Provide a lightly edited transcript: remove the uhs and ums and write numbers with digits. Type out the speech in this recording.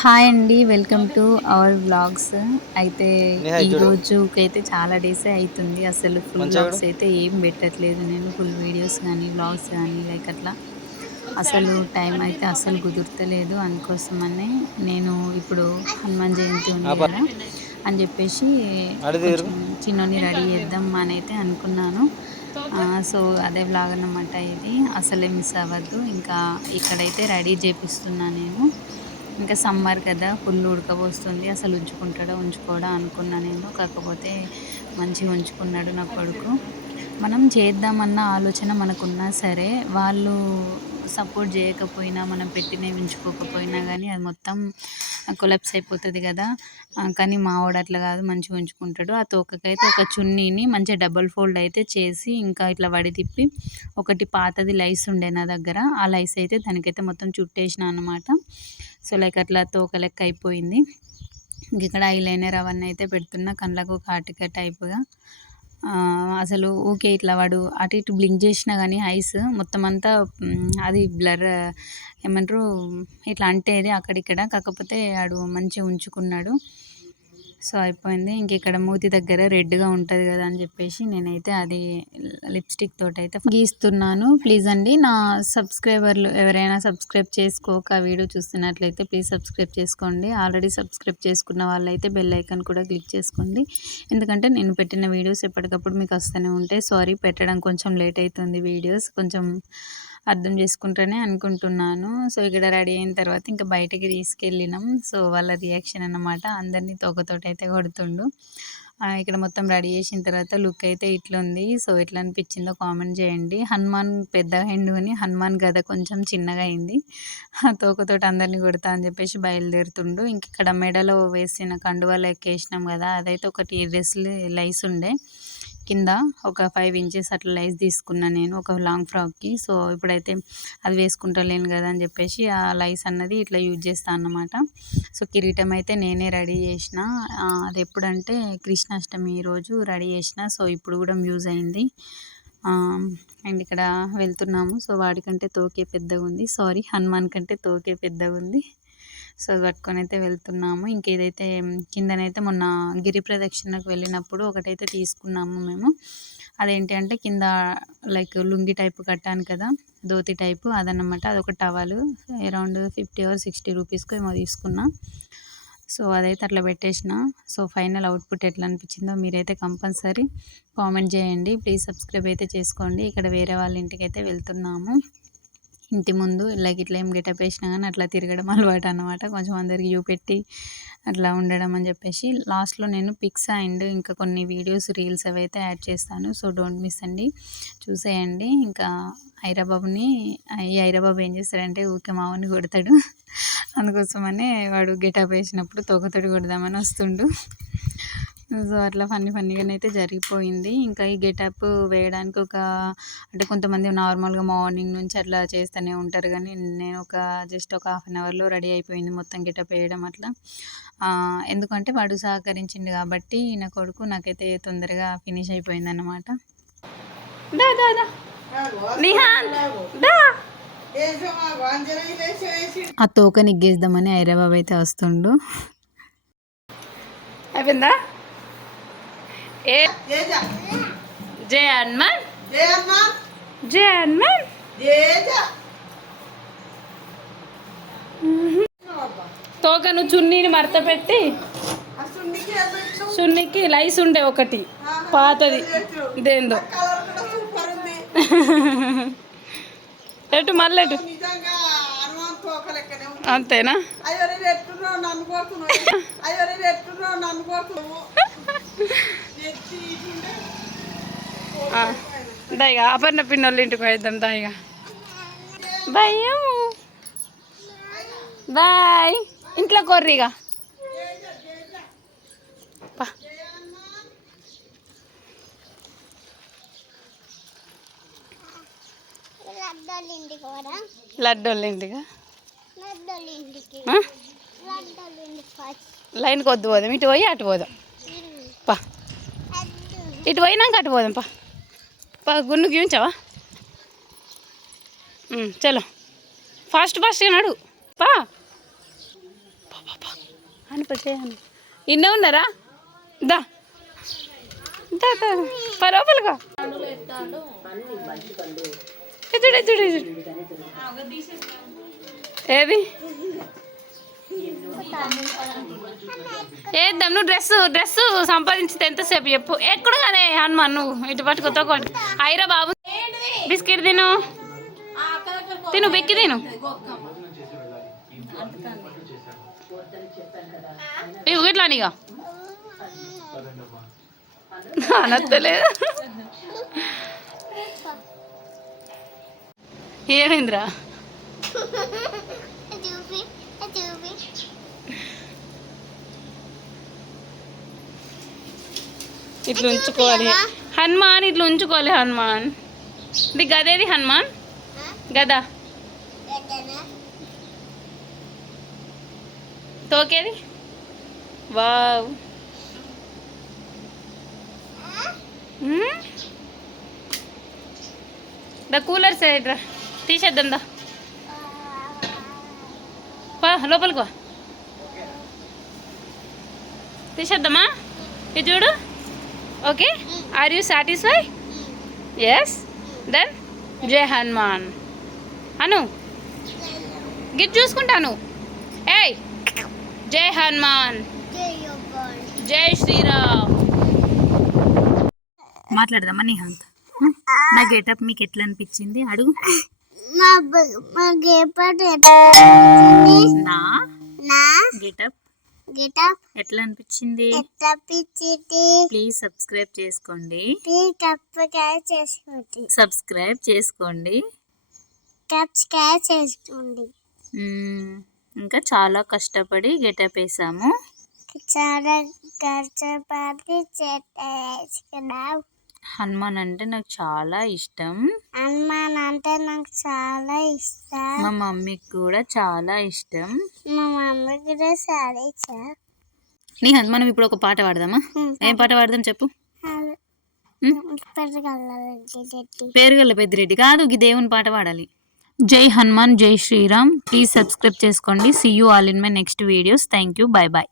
Hi అండి, welcome to our vlogs. అయితే ఈరోజుకైతే చాలా డేస్ అవుతుంది, అసలు ఫుల్ వ్లాగ్స్ అయితే ఏం పెట్టట్లేదు నేను. ఫుల్ వీడియోస్ కానీ వ్లాగ్స్ కానీ లైక్ అట్లా అసలు టైం అయితే అసలు కుదురుతలేదు. అందుకోసమనే నేను ఇప్పుడు హనుమాన్ జయంతి ఉంది కదా అని చెప్పేసి చిన్నోని రెడీ చేద్దాం అని అయితే అనుకున్నాను. సో అదే వ్లాగ్ అన్నమాట ఇది, అసలే మిస్ అవ్వద్దు. ఇంకా ఇక్కడైతే రెడీ చేపిస్తున్నా నేను. ఇంకా సమ్మర్ కదా, ఫుల్ ఉడకపోస్తుంది. అసలు ఉంచుకోవడా అనుకున్నా నేను. కాకపోతే మంచిగా ఉంచుకున్నాడు నా కొడుకు. మనం చేద్దామన్న ఆలోచన మనకున్నా సరే, వాళ్ళు సపోర్ట్ చేయకపోయినా, మనం పెట్టినవి ఉంచుకోకపోయినా కానీ అది మొత్తం కొలాప్స్ అయిపోతుంది కదా. కానీ మా వాడు అట్లా కాదు, మంచిగా ఉంచుకుంటాడు. ఆ తోకకైతే ఒక చున్నీని మంచిగా డబల్ ఫోల్డ్ అయితే చేసి, ఇంకా ఇట్లా వడి తిప్పి, ఒకటి పాతది లైస్ ఉండే నా దగ్గర, ఆ లైస్ అయితే దానికైతే మొత్తం చుట్టేసిన అనమాట. సో లైక్ అట్లా తోక లెక్క అయిపోయింది. ఇక్కడ ఐలైనర్ అవన్నీ అయితే పెడుతున్నా, కళ్ళకు కాటిక టైప్గా. అసలు ఊకే ఇట్లా వాడు అటు ఇటు బ్లింక్ చేసినా కానీ ఐస్ మొత్తం అంతా అది బ్లర్ ఏమంటారు ఇట్లా అంటేది అక్కడిక్కడ. కాకపోతే వాడు మంచిగా ఉంచుకున్నాడు. సో అయిపోయింది. ఇంక ఇక్కడ మూతి దగ్గర రెడ్గా ఉంటుంది కదా అని చెప్పేసి నేనైతే అది లిప్స్టిక్ తోటి అయితే గీస్తున్నాను. ప్లీజ్ అండి, నా సబ్స్క్రైబర్లు ఎవరైనా సబ్స్క్రైబ్ చేసుకోక వీడియో చూస్తున్నట్లయితే ప్లీజ్ సబ్స్క్రైబ్ చేసుకోండి. ఆల్రెడీ సబ్స్క్రైబ్ చేసుకున్న వాళ్ళైతే బెల్ ఐకాన్ కూడా క్లిక్ చేసుకోండి. ఎందుకంటే నేను పెట్టిన వీడియోస్ ఎప్పటికప్పుడు మీకు వస్తూనే ఉంటాయి. సారీ, పెట్టడం కొంచెం లేట్ అవుతుంది వీడియోస్, కొంచెం అర్థం చేసుకుంటేనే అనుకుంటున్నాను. సో ఇక్కడ రెడీ అయిన తర్వాత ఇంకా బయటికి తీసుకెళ్ళినాం. సో వాళ్ళ రియాక్షన్ అన్నమాట, అందరినీ తోకతోటి అయితే కొడుతుండు. ఇక్కడ మొత్తం రెడీ చేసిన తర్వాత లుక్ అయితే ఇట్లుంది. సో ఎట్లా అనిపించిందో కామెంట్ చేయండి. హనుమాన్ పెద్దగా అయిండు కానీ హనుమాన్ గద కొంచెం చిన్నగా అయింది. తోకతోటి అందరినీ కొడతా అని చెప్పేసి బయలుదేరుతుండు. ఇంక ఇక్కడ మెడలో వేసిన కండువాలు ఎక్కేసినాం కదా, అదైతే ఒకటి డ్రెస్లు లైస్ ఉండే కింద ఒక 5 ఇంచెస్ అట్లా లైస్ తీసుకున్నా నేను ఒక లాంగ్ ఫ్రాక్కి. సో ఇప్పుడైతే అది వేసుకుంటలేను కదా అని చెప్పేసి ఆ లైస్ అన్నది ఇట్లా యూజ్ చేస్తాను అన్నమాట. సో కిరీటం అయితే నేనే రెడీ చేసిన. అది ఎప్పుడంటే కృష్ణాష్టమి రోజు రెడీ చేసిన. సో ఇప్పుడు కూడా యూజ్ అయింది. అండ్ ఇక్కడ వెళ్తున్నాము. సో వాడికంటే తోకే పెద్దగా ఉంది, సారీ హనుమాన్ కంటే తోకే పెద్దగా ఉంది. సో అది పట్టుకొని అయితే వెళ్తున్నాము. ఇంకేదైతే కిందనైతే మొన్న గిరి ప్రదక్షిణకు వెళ్ళినప్పుడు ఒకటైతే తీసుకున్నాము మేము. అదేంటి అంటే కింద లైక్ లుంగి టైపు కట్టాను కదా, ధోతి టైపు, అదన్నమాట. అదొక టవల్ అరౌండ్ 50 or 60 రూపీస్కో ఏమో తీసుకున్నా. సో అదైతే అట్లా పెట్టేసిన. సో ఫైనల్ అవుట్పుట్ ఎట్లా అనిపించిందో మీరైతే కంపల్సరీ కామెంట్ చేయండి. ప్లీజ్ సబ్స్క్రైబ్ అయితే చేసుకోండి. ఇక్కడ వేరే వాళ్ళ ఇంటికి అయితే వెళ్తున్నాము. ఇంటి ముందు లైక్ ఇట్లా ఏం గెటప్ వేసినా కానీ అట్లా తిరగడం అలవాటు అనమాట, కొంచెం అందరికి చూపెట్టి అట్లా ఉండడం అని చెప్పేసి. లాస్ట్లో నేను పిక్స్ అండ్ ఇంకా కొన్ని వీడియోస్ రీల్స్ అవి అయితే యాడ్ చేస్తాను. సో డోంట్ మిస్ అండి, చూసేయండి. ఇంకా ఐరాబాబుని ఈ ఐరాబాబు ఏం చేస్తాడంటే ఊరికే మావని కొడతాడు. అందుకోసమనే వాడు గెటప్ వేసినప్పుడు తోకతోటి కొడదామని వస్తుండు. సో అట్లా ఫన్నీగానే అయితే జరిగిపోయింది. ఇంకా ఈ గెటప్ వేయడానికి అంటే కొంతమంది నార్మల్గా మార్నింగ్ నుంచి అట్లా చేస్తూనే ఉంటారు, కానీ నేను జస్ట్ ఒక 1/2 అవర్లో రెడీ అయిపోయింది మొత్తం గెటప్ వేయడం అట్లా. ఎందుకంటే వాడు సహకరించిండు కాబట్టి నా కొడుకు, నాకైతే తొందరగా ఫినిష్ అయిపోయింది అన్నమాట. ఆ తోక నిగ్గేద్దామని ఐరాబాబు అయితే వస్తుండు. అయిపోయిందా? జై హనుమాన్, జై హనుమాన్. తోకను చున్నీని మడత పెట్టి, చున్నీకి లైస్ ఉండే ఒకటి పాతది, ఇదేందో ఎటు మళ్ళీ అంతేనా? దాయిగా అపర్ణ పిన్నోళ్ళ ఇంటికి పోయిద్దాం. దాయిగా భయం, బాయ్. ఇంట్లో కొర్రీగా లడ్డోళ్ళ ఇంటిగా లైన్కి వద్దు పోదాం, ఇటు పోయి అటు పోదాం. పా ఇటు పోయినాక అటు పోదాం పా గున్ను గీయించావా చలో ఫాస్ట్గా నడు పా అని పెట్టేయాను ఇన్నే ఉన్నారా దా పరోపలుగా ఏది ఏద్దాం నువ్వు డ్రెస్ సంపాదించితే ఎంతసేపు చెప్పు ఎక్కడ కదే హనుమాన్ నువ్వు ఇటు పట్టుకొత్తా అయిరా బాబు బిస్కెట్ తిను బెక్కి తిను ఇట్లా నీగా అనత్తలేదు ఏమైందిరా ఇట్లా ఉంచుకోవాలి హనుమాన్ ఇట్లా ఉంచుకోవాలి హనుమాన్ ఇది గదేది హనుమాన్ గదా తోకేది వావ్ దా కూలర్ సైడ్ రా తీసేద్దాం దా పా లోపలికి తీసేద్దామా ఇది చూడు okay are you satisfy yes then జై హనుమాన్ అను గిట్ చూసుకుంటాను ఏయ్ జై హనుమాన్ జై శ్రీరామ్ మాట్లాడదామా నిహాంత్ నా గెటప్ మీకు ఎట్లా అనిపించింది అడుగు నా గెటప్ ఎట్లా అనిపించింది ప్లీజ్ సబ్స్క్రైబ్ చేసుకోండి ఇంకా చాలా కష్టపడి గెటప్ వేసాము హనుమాన్ అంటే నాకు చాలా ఇష్టం మా మమ్మీకి కూడా చాలా ఇష్టం నిహాంత్ మనం ఇప్పుడు ఒక పాట పాడదామా ఏం పాట పాడదాం చెప్పు పేరుగల్ల పెద్దిరెడ్డి కాదు ఈ దేవుని పాట పాడాలి జై హనుమాన్ జై శ్రీరామ్ ప్లీజ్ సబ్స్క్రైబ్ చేసుకోండి see you all in my next videos thank you bye bye